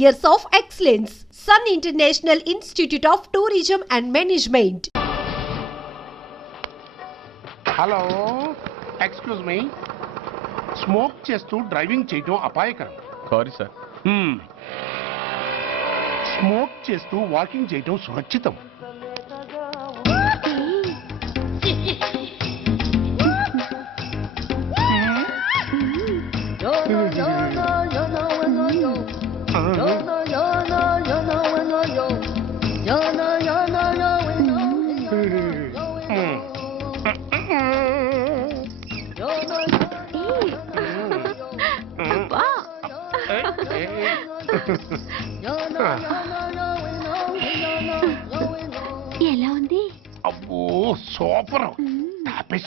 Years of excellence Sun international institute of tourism and management hello excuse me smoke చేస్తూ driving చేయడం అపాయకరం. Sorry sir smoke చేస్తూ walking చేయడం సురక్షితం.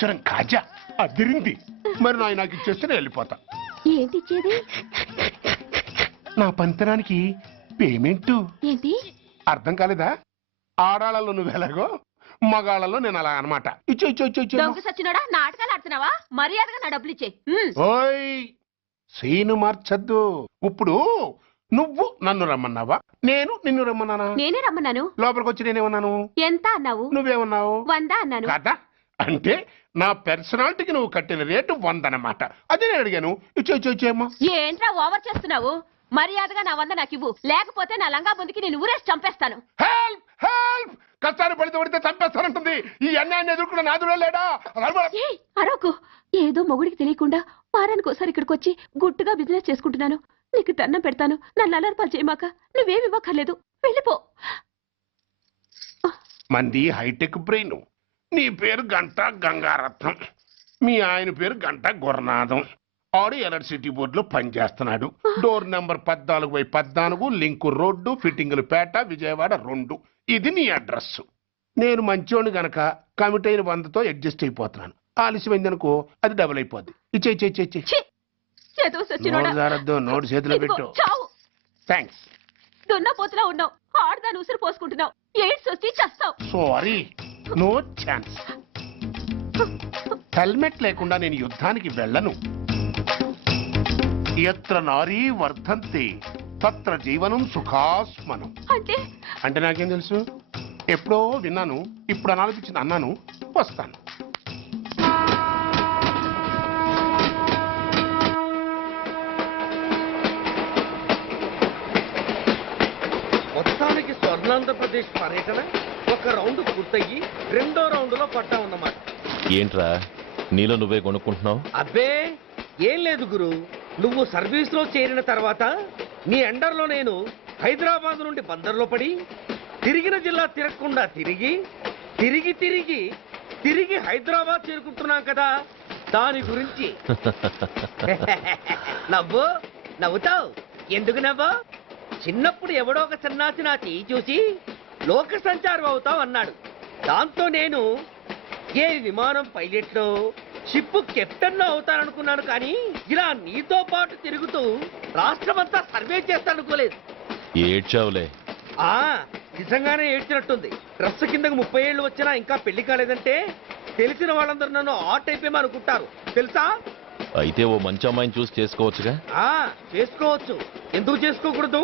తాపేశ్వరం కాజా. అదిరింది. మరి నాయన నాకు ఇచ్చేస్తే నేను వెళ్ళిపోతా. ఏంటి ఇచ్చేది? నా పంతనానికి పేమెంట్. ఏంటి? అర్థం కాలేదా? ఆడాళ్ళలో నువ్వు ఎలాగో మగాళ్ళలో నేను అలా అనమాట ఇచ్చో ఇచ్చో ఇచ్చో ఇచ్చో. దొంగ సచ్చినోడా? నాటకాలు ఆడుతున్నావా? మర్యాదగా నా డబ్బులు ఇచ్చే. ఓయ్ సీను మార్చద్దు. ఇప్పుడు నువ్వు నన్ను రమ్మన్నావా? నేను నిన్ను రమ్మన్నానా? నేనే రమ్మన్నాను. లోపలికి వచ్చి నేనేమన్నాను? ఎంత అన్నావు? నువ్వేమన్నావు? వంద అన్నాను. కదా? అంటే నా పర్సనాలిటీకి నువ్వు కట్టిన రేటు వంద అన్నమాట అదే నేను అడిగాను. ఏంట్రా ఓవర్ చేస్తున్నావు? మర్యాదగా నా వంద నాకు ఇవ్వు. లేకపోతే నా లంగా బుందికి నేను ఊరేసి చంపేస్తాను. హెల్ప్ హెల్ప్ కష్టాన్ని పడితే పడితే చంపేస్తానంటుంది. ఈ అన్యాయాన్ని ఎదుర్కొన్న నాదుడే లేడా? అరవకు ఏదో మొగుడికి తెలియకుండా వారానికి ఒకసారి ఇక్కడికి వచ్చి గుట్టుగా బిజినెస్ చేసుకుంటున్నాను. నీకు దండం పెడతాను. నన్ను అలర్పాలు చేయమాక. నువ్వేమి ఇవ్వక్కర్లేదు. వెళ్ళిపో. మంది హైటెక్ బ్రెయిన్ నీ పేరు గంట గంగారత్నం. మీ ఆయన పేరు గంట గురనాథం. ఆడు ఎలక్ట్రిసిటీ బోర్డులో పనిచేస్తున్నాడు. డోర్ నెంబర్ పద్నాలుగు బై పద్నాలుగు లింకు రోడ్డు ఫిట్టింగులు పేట విజయవాడ రెండు. ఇది నీ అడ్రస్ నేను మంచోని గనక కమిట్ అయిన వందతో అడ్జస్ట్ అయిపోతున్నాను. ఆలస్యమైందనుకో అది డబుల్ అయిపోద్ది. ఇచ్చే ఇచ్చే ఇచ్చే ఛీ! ఏదో సచ్చినోడా. నోరు జారద్దు నోటు చేతిలో ఇదిగో, పెట్టు. చావు. థ్యాంక్స్ దున్నపోతులా ఉన్నావు. ఆడదాని ఉసురు పోసుకుంటున్నావు. ఎయిడ్స్ వచ్చి చస్తావు. సారీ నో ఛాన్స్ హెల్మెట్ లేకుండా నేను యుద్ధానికి వెళ్ళను. ఎత్ర నారీ వర్ధంతి తత్ర జీవనం సుఖాస్మనం. అంటే? అంటే నాకేం తెలుసు? ఎప్పుడో విన్నాను ఇప్పుడు అనాలపించింది అన్నాను వస్తాను. మొత్తానికి స్వర్ణాంధ్రప్రదేశ్ పర్యటన? ఒక రౌండ్ పూర్తయ్యి రెండో రౌండ్లో పడ్డా ఉన్నమాట. ఏంట్రా? నీలో నువ్వే కొనుక్కుంటున్నావు? అబ్బే ఏం లేదు గురు. నువ్వు సర్వీస్లో చేరిన తర్వాత నీ అండర్లో నేను హైదరాబాద్ నుండి బందర్లో పడి తిరిగిన జిల్లా తిరగకుండా తిరిగి తిరిగి తిరిగి తిరిగి హైదరాబాద్ చేరుకుంటున్నాం కదా దాని గురించి. నవ్వు నవ్వుతావు? ఎందుకు నవ్వు? చిన్నప్పుడు ఎవడో ఒక సన్నాసి నా చెయ్యి చూసి లోక సంచారం అవుతావు అన్నాడు. దాంతో నేను ఏ విమానం పైలట్లో షిప్ కెప్టెన్ అవుతాననుకున్నాను కానీ ఇలా నీతో పాటు తిరుగుతూ రాష్ట్రమంతా సర్వే చేస్తానుకోలేదు ఏడ్చావులే. ఆ నిజంగానే ఏడ్చినట్టుంది. డ్రెస్ కిందకు ముప్పై ఏళ్ళు వచ్చినా ఇంకా పెళ్ళి కాలేదంటే తెలిసిన వాళ్ళందరూ నన్ను ఆ టైప్ ఏమో అనుకుంటారు. తెలుసా? అయితే ఓ మంచి అమ్మాయిని చూసి చేసుకోవచ్చుగా? ఆ చేసుకోవచ్చు. ఎందుకు చేసుకోకూడదు?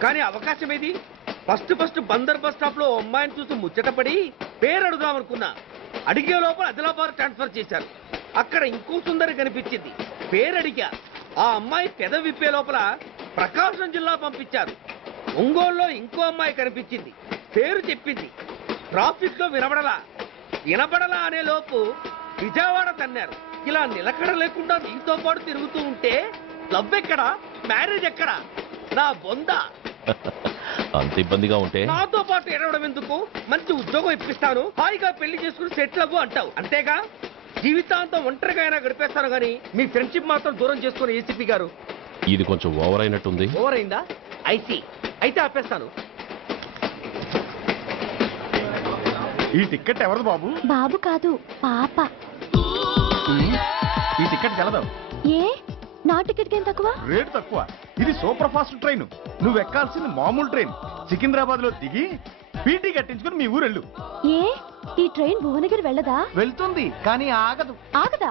కానీ అవకాశం ఏది? ఫస్ట్ ఫస్ట్ బందర్ బస్ స్టాప్లో అమ్మాయిని చూసి ముచ్చటపడి పేరు అడుగుదాం అనుకున్నా. అడిగే లోపల ఆదిలాబాద్ ట్రాన్స్ఫర్ చేశారు. అక్కడ ఇంకో సుందరి కనిపించింది. పేరు అడిగా. ఆ అమ్మాయి పెద విప్పే లోపల ప్రకాశం జిల్లా పంపించారు. ఒంగోలులో ఇంకో అమ్మాయి కనిపించింది. పేరు చెప్పింది. ట్రాఫిక్లో వినబడలా. వినబడలా అనే లోపు విజయవాడ తన్నారు. ఇలా నిలకడ లేకుండా నీతో పాటు తిరుగుతూ ఉంటే లవ్ ఎక్కడా? మ్యారేజ్ ఎక్కడా? నా బొంద. అంత ఇబ్బందిగా ఉంటే? నాతో పాటు ఎడవడం ఎందుకు? మంచి ఉద్యోగం ఇప్పిస్తాను. హాయిగా పెళ్ళి చేసుకుని సెటిల్ అవ్వు అంటావు. అంతేగా? జీవితాంతం ఒంటరిగా అయినా గడిపేస్తాను కానీ మీ ఫ్రెండ్షిప్ మాత్రం దూరం చేసుకుని ఏసీపీ గారు. ఇది కొంచెం ఓవర్ అయినట్టుంది. ఓవర్ అయిందా? ఐసీ అయితే ఆపేస్తాను. ఈ టికెట్ ఎవరిది బాబు? బాబు కాదు పాప. ఈ టికెట్ గలదు ఏ? నా టికెట్ ఏం తక్కువ? రేటు తక్కువ. ఇది సూపర్ ఫాస్ట్ ట్రైన్. నువ్వు ఎక్కాల్సింది మామూలు ట్రైన్. సికింద్రాబాద్లో దిగి పీటీ కట్టించుకుని మీ ఊరెళ్ళు. ఏ? ఈ ట్రైన్ భువనగిరి వెళ్ళదా? వెళ్తుంది కానీ ఆగదు. ఆగదా?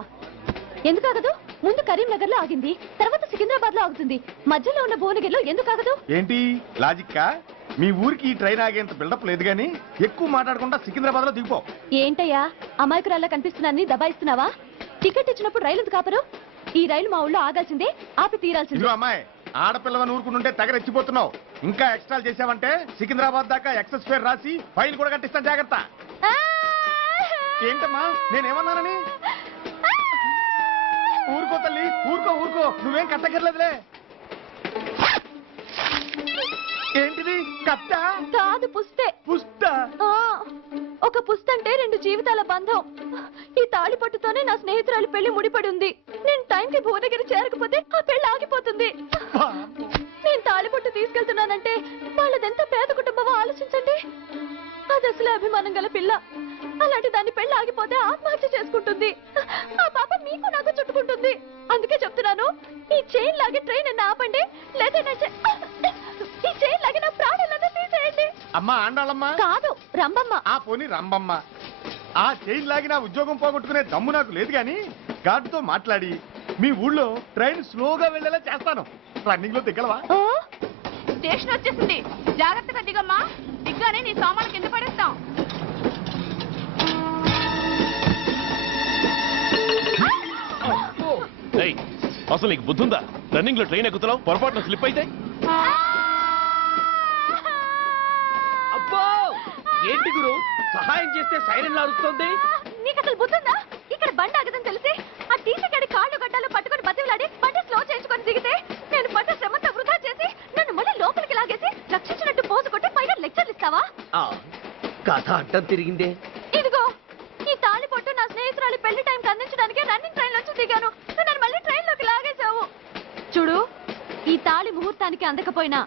ఎందుకు ఆగదు? ముందు కరీంనగర్లో ఆగింది తర్వాత సికింద్రాబాద్లో ఆగుతుంది. మధ్యలో ఉన్న భువనగిరిలో ఎందుకు ఆగదు? ఏంటి? లాజిక్కా? మీ ఊరికి ఈ ట్రైన్ ఆగేంత బిల్డప్ లేదు కానీ ఎక్కువ మాట్లాడకుండా సికింద్రాబాద్లో దిగిపో. ఏంటయ్యా? అమాయకురాల్లా కనిపిస్తున్నానని దబాయిస్తున్నావా? టికెట్ ఇచ్చినప్పుడు రైలు ఎందుకు ఆపరు? ఈ రైలు మా ఊళ్ళో ఆగాల్సిందే ఆపి తీరాల్సిందే. అమ్మాయి ఆడపిల్లవని ఊరుకుంటుంటే తెగ రెచ్చిపోతున్నావు. ఇంకా ఎక్స్ట్రా చేసావంటే సికింద్రాబాద్ దాకా ఎక్సెస్ ఫేర్ రాసి ఫైల్ కూడా కట్టిస్తాను జాగ్రత్త! ఏంటమ్మా? నేనేమన్నానని? ఊరుకో తల్లి ఊరుకో ఊరుకో. నువ్వేం కట్టగర్లేదులే ఏంటిది? కట్ట కాదు పుస్తే ఆ, ఒక పుస్తంటే రెండు జీవితాల బంధం. ఈ తాళి పట్టుతోనే నా స్నేహితురాలి పెళ్ళి ముడిపడి ఉంది నేను టైంకి భువనగిరి చేరకపోతే ఆ పెళ్ళి ఆగిపోతుంది. నేను తాళి పట్టు తీసుకెళ్తున్నానంటే వాళ్ళదెంత పేద కుటుంబమో ఆలోచించండి. అది అసలు అభిమానం గల పిల్ల. అలాంటి దాని పెళ్ళి ఆగిపోతే ఆత్మహత్య చేసుకుంటుంది. ఆ పాప మీకు నాకు చుట్టుకుంటుంది. అందుకే చెప్తున్నాను ఈ చైన్ లాగే ట్రైన్ అన్న ఆపండి. లేదా ఈ చైన్ లాగే నా ప్రాణాలన్నా తీసేయండి. అమ్మా ఆండాళమ్మ కాదు రంబమ్మ. ఆ పోని రంబమ్మ. ఆ చైన్ లాగి నా ఉద్యోగం పోగొట్టుకునే దమ్ము నాకు లేదు కానీ గాడితో మాట్లాడి మీ ఊళ్ళో ట్రైన్ స్లోగా వెళ్ళేలా చేస్తాను. రన్నింగ్లో దిగలవా? స్టేషన్ వచ్చేసింది. జాగ్రత్తగా దిగమ్మా. దిగ్గానే నీ సామాన్లు కింద పడేస్తాం. ఏయ్, అసలు నీకు బుద్ధుందా? రన్నింగ్లో ట్రైన్ ఎక్కుతున్నావు పొరపాటున స్లిప్ అయితే? ఏంటి గురు? సహాయం చేస్తే సైరన్ అరుస్తుంది నీకు అసలు బుద్ధుందా? ఇక్కడ బండి ఆగదని తెలిసి ఆ టీసీ గడి కాళ్ళు గడ్డలు పట్టుకొని బతిలాడి బండి స్లో చేయించుకొని దిగితే నేను పడ్డ శ్రమంతా వృధా చేసి నన్ను మళ్ళీ లోపలికి లాగేసి రక్షించినట్టు పోసు కొట్టి పైన లెక్చర్లు ఇస్తావా? ఆ, కథ అడ్డం తిరిగిందే. ఇదిగో ఈ తాళి పొట్టు నా స్నేహితురాలి పెళ్ళి టైంకి అందించడానికి రన్నింగ్ ట్రైన్ నుంచి దిగాను. నన్ను మళ్ళీ ట్రైన్లోకి లాగేశావు. చూడు ఈ తాళి ముహూర్తానికి అందకపోయినా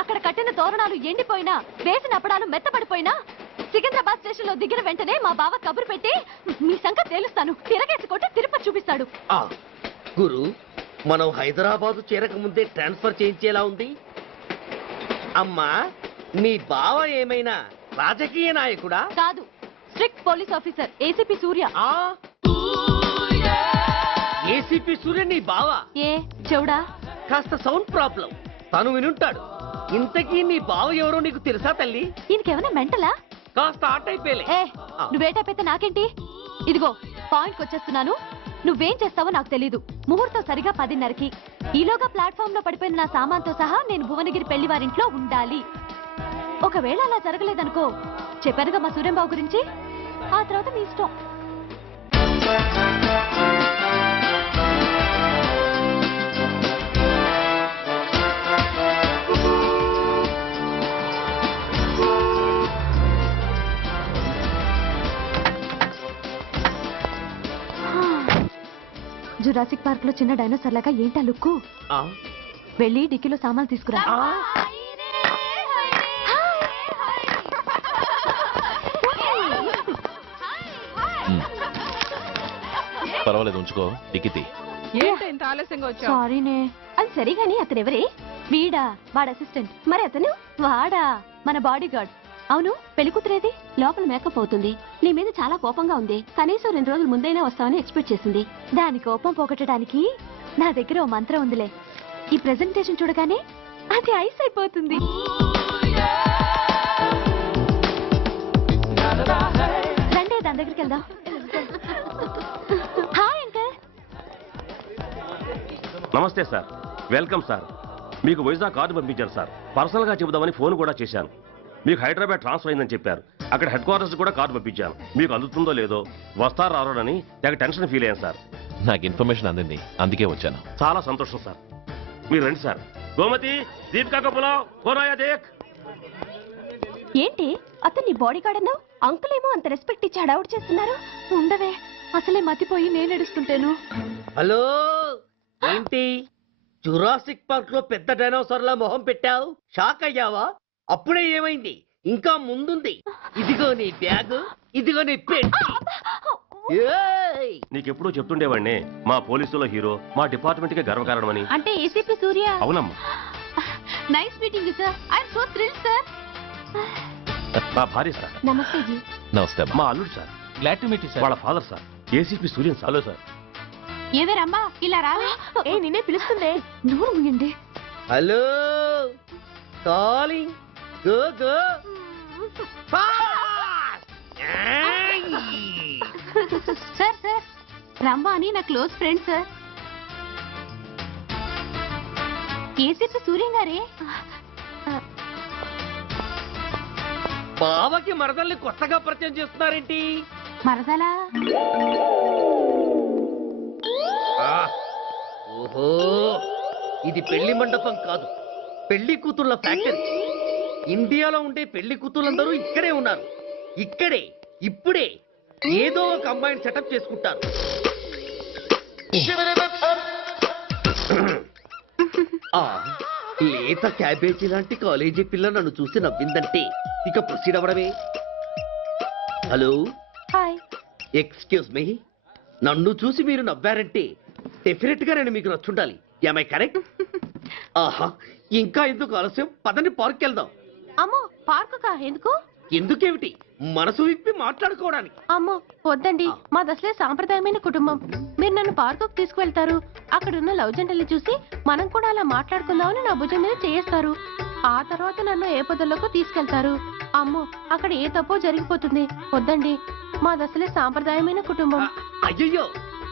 అక్కడ కట్టిన తోరణాలు ఎండిపోయినా వేసిన అప్పడాలు మెత్తపడిపోయినా సికింద్రాబాద్ స్టేషన్లో దిగిన వెంటనే మా బావ కబురు పెట్టి మీ సంగతి తేలుస్తాను. తిరగేసి కొట్టి తిరుపతి చూపిస్తాడు. ఆ, గురు మనం హైదరాబాద్ చేరక ముందే ట్రాన్స్ఫర్ చేయించేలా ఉంది. అమ్మా నీ బావ ఏమైనా రాజకీయ నాయకుడా? కాదు strict police officer ACP Surya. ఆ ఏసీపీ సూర్య నీ బావ. ఏ చెవుడా? కాస్త సౌండ్ ప్రాబ్లం. తను వినుంటాడు. ఇంతకీ నీ బావ ఎవరో నీకు తెలుసా తల్లి? ఈయనకేమైనా మెంటలా? కాస్త ఆట అయిపోయలే. ఏ నువ్వేటైతే నాకేంటి? ఇదిగో పాయింట్ వచ్చేస్తున్నాను. నువ్వేం చేస్తావో నాకు తెలీదు. ముహూర్తం సరిగా పదిన్నరకి. ఈలోగా ప్లాట్ఫామ్లో పడిపోయిన నా సామాన్తో సహా నేను భువనగిరి పెళ్ళి వారింట్లో ఉండాలి. ఒకవేళ అలా జరగలేదనుకో చెప్పానుగా మా సూర్యంబాబు గురించి ఆ తర్వాత మీ ఇష్టం. జురాసిక్ పార్క్లో చిన్న డైనోసార్ లాగా ఏంటా లుక్కు? ఆ, వెళ్ళి డిక్కీలో సామాన్లు తీసుకురా. పర్వాలేదు ఉంచుకో. ఇంత ఆలస్యంగా వచ్చావు? సారీనే అది సరే గాని అతను ఎవరే వీడా వాడు అసిస్టెంట్. మరి అతను? వాడా మన బాడీ గార్డ్ అవును పెళ్ళికూతురేది లోపల మేకప్ అవుతుంది. నీ మీద చాలా కోపంగా ఉంది. కనీసం రెండు రోజుల ముందైనా వస్తామని ఎక్స్పెక్ట్ చేసింది. దాని కోపం పోగొట్టడానికి నా దగ్గర ఓ మంత్రం ఉందిలే. ఈ ప్రెజెంటేషన్ చూడగానే అది ఐస్ అయిపోతుంది. రండి దాని దగ్గరికి వెళ్దాం. Hi uncle. నమస్తే సార్. Welcome sir. మీకు వైజాగ్ కార్డు పంపించారు సార్. పర్సనల్గా చెబుదామని ఫోన్ కూడా చేశాను. మీకు హైదరాబాద్ ట్రాన్స్ఫర్ అయిందని చెప్పారు. అక్కడ హెడ్ క్వార్టర్స్ కూడా కార్డు పంపించాను. మీకు అందుతుందో లేదో వస్తారో రారోనని తెగ టెన్షన్ ఫీల్ అయ్యాను సార్. నాకు ఇన్ఫర్మేషన్ అందింది. అందుకే వచ్చాను. చాలా సంతోషం సార్. మీరు రండి సార్. గోమతి దీపికా కపులో కోనాయా దేక్. ఏంటి? అతను నీ బాడీ గార్డ్ అన్నావు అంకుల్ ఏమో అంత రెస్పెక్ట్ ఇచ్చి హడావుడు చేస్తున్నారు? ఉండవే అసలే మతిపోయి నేను ఏడుస్తుంటాను. హలో ఏంటి? జురాసిక్ పార్క్లో పెద్ద డైనోసార్ లా మొహం పెట్టావు? షాక్ అయ్యావా? అప్పుడే ఏమైంది? ఇంకా ముందుంది. ఇదిగో నీ బ్యాగ్ ఇదిగో నీ పెట్టి ఏయ్! నీకెప్పుడూ చెప్తుండేవాడిని మా పోలీసులో హీరో మా డిపార్ట్మెంట్కి గర్వకారణమని. అంటే ఏసీపీ సూర్య? అవునమ్మా. Nice meeting sir I'm so thrill sir మా భార్య సార్. నమస్తే జీ. నమస్తే మా అల్లుడు sir. Glad to meet you వాళ్ళ father sir. ACP Suryan sir. Hello sir ఏవే రమ్మా ఇలా రావే. ఏ నిన్నే పిలుస్తుందే. నోరు ముయండి. Hello? Calling go sir sir. రమ్మా అని నా close friend sir. ACP Suryam గారే? బావకి మరదల్ని కొత్తగా పరిచయం చేస్తున్నారేంటి? మరదలా? ఓహో ఇది పెళ్ళి మండపం కాదు. పెళ్ళి కూతుళ్ళ ఫ్యాక్టరీ. ఇండియాలో ఉండే పెళ్ళి కూతుళ్ళందరూ ఇక్కడే ఉన్నారు. ఇక్కడే ఇప్పుడే ఏదో ఒక అమ్మాయిని సెటప్ చేసుకుంటారు. ఆ, లేత క్యాబేజీ లాంటి కాలేజీ పిల్ల నన్ను చూసి నవ్విందంటే ఇక ప్రొసీడ్ అవ్వడమే. హలో? హాయ్. Excuse me. నన్ను చూసి మీరు నవ్వారంటే డెఫినెట్గా నేను మీకు నచ్చుండాలి. ఐ కరెక్ట్ ఆహా ఇంకా ఎందుకు ఆలస్యం? పదని పార్క్ వెళ్దాం. అమ్మో పార్కుకా? ఎందుకు? ఎందుకేమిటి? మనసు విప్పి మాట్లాడుకోవడానికి. అమ్మో వద్దండి. మాది అసలే సాంప్రదాయమైన కుటుంబం. మీరు నన్ను పార్కుకు తీసుకువెళ్తారు. అక్కడ ఉన్న లవ్ జంటల్ని చూసి మనం కూడా అలా మాట్లాడుకుందామని నా భుజం మీద చేస్తారు ఆ తర్వాత నన్ను ఏ పొదల్లోకి తీసుకెళ్తారు. అమ్మో అక్కడ ఏ తప్పో జరిగిపోతుంది. వద్దండి. మాది అసలే సాంప్రదాయమైన కుటుంబం. అయ్యయ్యో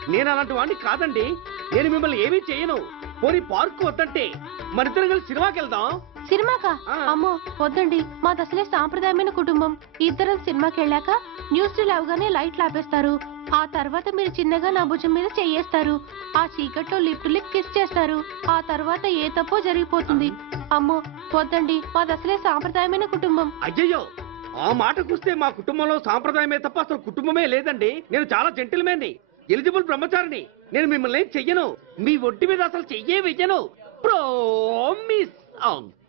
నేను అలాంటి వాడిని కాదండి. నేను మిమ్మల్ని ఏమీ చేయను. పోనీ పార్క్ వద్దంటే మనిద్దరం కలిసి సినిమాకి వెళ్దాం సినిమాకా? ఆ. అమ్మో వద్దండి. మాది అసలే సాంప్రదాయమైన కుటుంబం. ఇద్దరం సినిమాకి వెళ్ళాక న్యూస్ అవగానే లైట్లు ఆపేస్తారు. ఆ తర్వాత మీరు చిన్నగా నా భుజం మీద చెయ్యేస్తారు ఆ చీకట్లో లిప్ లిప్ కిస్ చేస్తారు. ఆ తర్వాత ఏ తప్పో జరిగిపోతుంది. అమ్మో వద్దండి. మాది అసలే సాంప్రదాయమైన కుటుంబం. అయ్యయ్యో! ఆ మాటకొస్తే మా కుటుంబంలో సాంప్రదాయమే తప్ప అసలు కుటుంబమే లేదండి. నేను చాలా జెంటిల్మేన్ని. ఎలిజిబుల్ బ్రహ్మచారిని. నేను మిమ్మల్ని ఏం చెయ్యను. మీ ఒంటి మీద అసలు చెయ్యే వెయ్యను. ప్రోమిస్!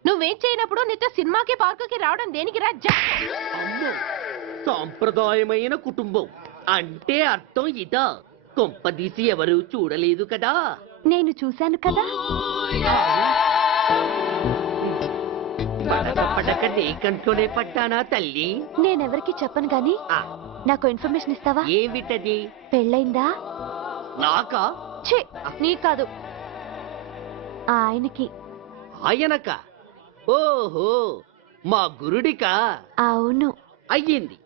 నువ్వేం చేయనప్పుడు నీతో సినిమాకి పార్కుకి రావడం దేనికి రా. అమ్మో సాంప్రదాయమైన కుటుంబం. అంటే అర్థం ఇదా? కొంపదీసి ఎవరు చూడలేదు కదా? నేను చూశాను కదా. పడక పడక నీ కంట్లోనే పడ్డానా తల్లి? నేనెవరికి చెప్పను గాని? ఆ, నాకు ఇన్ఫర్మేషన్ ఇస్తావా? ఏమిటది? పెళ్ళైందా? నాకా? ఛీ నీ కాదు. ఆయనకి. ఆయనక? ఓహో మా గురుడికా అవును. అయ్యింది.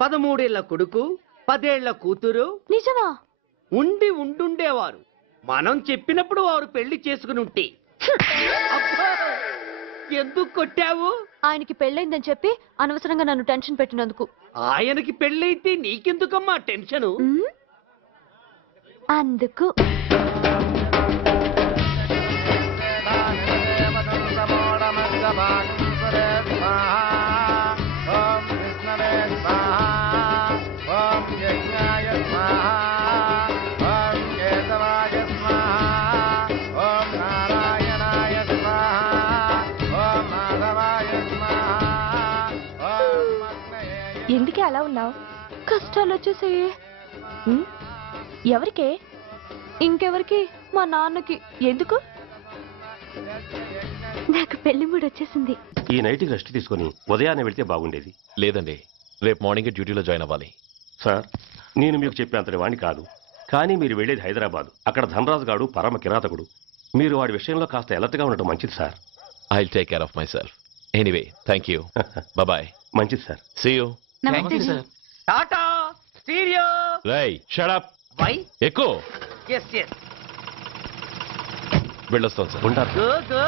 పదమూడేళ్ళ కొడుకు పదేళ్ళ కూతురు. నిజమా? ఉండి ఉండుండేవారు. మనం చెప్పినప్పుడు వారు పెళ్ళి చేసుకుని ఉంటే అబ్బా! ఎందుకు కొట్టావు? ఆయనకి పెళ్ళైందని చెప్పి అనవసరంగా నన్ను టెన్షన్ పెట్టినందుకు. ఆయనకి పెళ్ళైతే నీకెందుకమ్మా టెన్షను? అందుకు. అలా ఉన్నావు? కష్టాలు వచ్చేసాయి. ఎవరికే? ఇంకెవరికి? మా నాన్నకి. ఎందుకు? నాకు పెళ్ళి మూడు వచ్చేసింది. ఈ నైట్కి రెస్ట్ తీసుకొని ఉదయాన్నే వెళ్తే బాగుండేది. లేదండి రేపు మార్నింగ్ డ్యూటీలో జాయిన్ అవ్వాలి. సార్ నేను మీకు చెప్పేంతటి వాణ్ణి కాదు. కానీ మీరు వెళ్ళేది హైదరాబాద్. అక్కడ ధనరాజు గాడు పరమ కిరాతకుడు. మీరు వాడి విషయంలో కాస్త ఎలర్ట్గా ఉండటం మంచిది sir. I take care of myself anyway thank you bye మంచిది సార్. సీ యూ నమస్తే సార్ టాటా స్టీరియో. రై షడప్ వై? ఎక్కువ. ఎస్ ఎస్ వెళ్ళొస్తాం సార్ ఉంటారు గో గో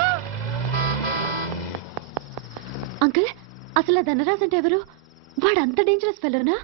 అంకుల్ అసలు ఆ ధనరాజ్ అంటే ఎవరు? వాడు అంత డేంజరస్ ఫెలోనా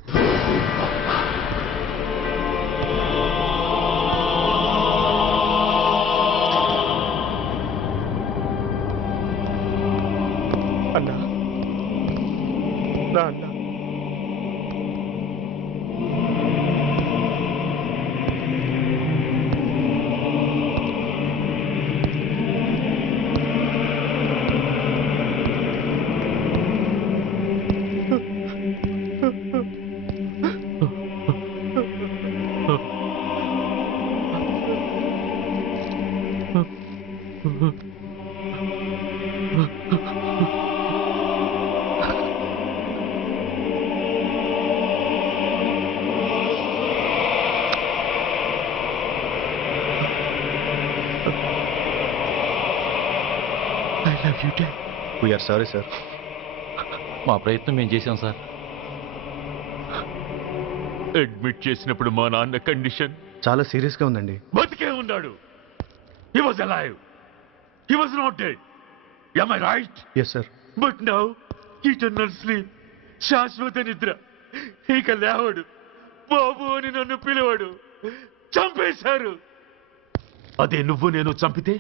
ఐ లవ్ యూ వీఆర్ సారీ సార్ మా ప్రయత్నం మేము చేసాం సార్. అడ్మిట్ చేసినప్పుడు మా నాన్న కండిషన్ చాలా సీరియస్గా ఉందండి. బతికే ఉన్నాడు. He was alive he was not dead am I right yes sir but now eternal sleep శాశ్వత నిద్ర. ఇక లేవడు. బాబు అని నన్ను పిలవడు. చంపేశారు. అదే నువ్వు నేను చంపితే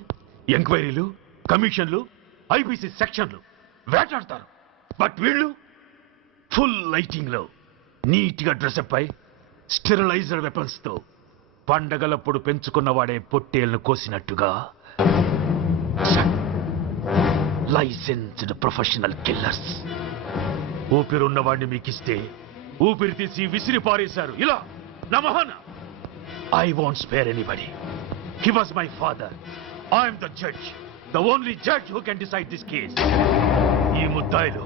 ఎంక్వైరీలు కమిషన్లు ఐపీసీ సెక్షన్లు వేటాడతారు. బట్ వీళ్ళు ఫుల్ లైటింగ్లో నీట్గా డ్రెస్అప్ అయి స్టెరిలైజర్ వెపన్స్తో పండగలప్పుడు పెంచుకున్నవాడే పొట్టేళ్ళను కోసినట్టుగా లైసెన్స్డ్ ప్రొఫెషనల్ కిల్లర్స్ ఊపిరున్నవాడిని మీకిస్తే ఊపిరి తీసి విసిరి పారేశారు. ఇలా నమహన I want spare anybody he was my father I'm the judge the only judge who can decide this case ఈ ముద్దాయిలు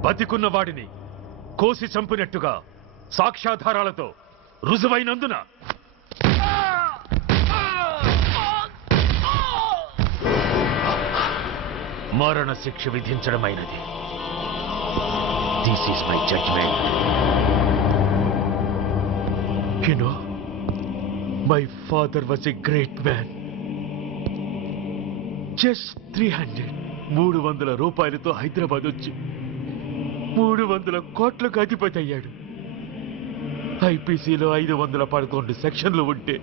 బతికున్న వాడిని కోసి చంపినట్టుగా సాక్ష్యాధారాలతో రుజువైనందున మరణ శిక్ష విధించడమైనది. This is my judgement you know my father was a great man just three hundred మూడు వందల రూపాయలతో హైదరాబాద్ వచ్చి మూడు వందల కోట్లకు అధిపతి అయ్యాడు. ఐపీసీలో ఐదు వందల పదకొండు సెక్షన్లు ఉంటే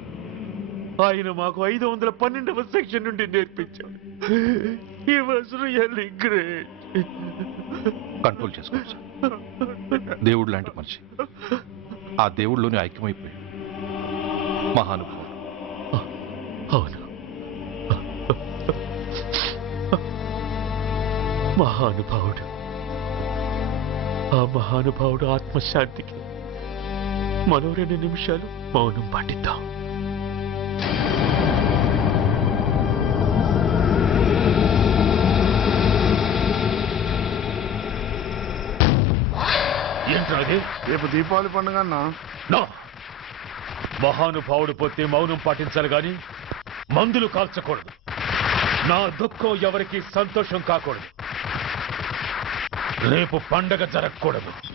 ఆయన మాకు ఐదు వందల పన్నెండవ సెక్షన్ నుండి నేర్పించాడు. He was really great control చేసుకోండి సార్ దేవుడు లాంటి మనిషి. ఆ దేవుడిలోనే ఐక్యమైపోయాడు. మహానుభావుడు. అవును. మహానుభావుడు. ఆ మహానుభావుడు ఆత్మశాంతికి మరో రెండు నిమిషాలు మౌనం పాటిద్దాం. రేపు దీపావళి పండుగ అన్నా. నో. మహానుభావుడు పోతే మౌనం పాటించాలి గాని మందులు కాల్చకూడదు. నా దుఃఖం ఎవరికి సంతోషం కాకూడదు. రేపు పండగ జరగకూడదు.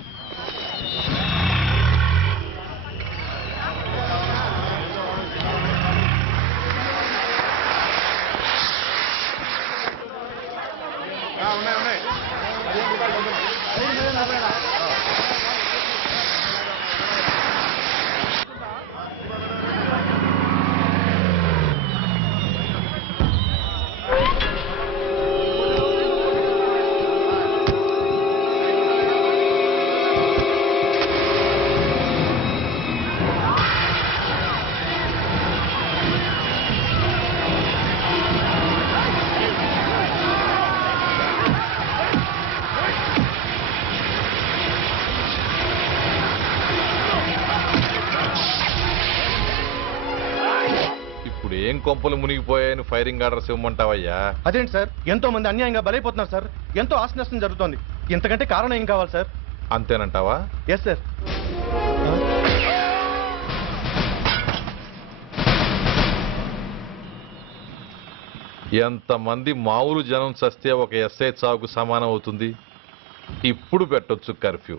కొంపలు మునిగిపోయాయని ఫైరింగ్ ఆర్డర్స్ ఇవ్వమంటావయ్యా? అదేంటి సార్? ఎంతో మంది అన్యాయంగా బలైపోతున్నారు సార్. ఎంతో ఆస్తి నష్టం జరుగుతోంది. ఇంతకంటే కారణం ఏం కావాలి సార్? అంతేనంటావా? ఎస్ సార్ ఎంతమంది మామూలు జనం చస్తే ఒక ఎస్ఐ చావుకు సమానం అవుతుంది? ఇప్పుడు పెట్టొచ్చు కర్ఫ్యూ.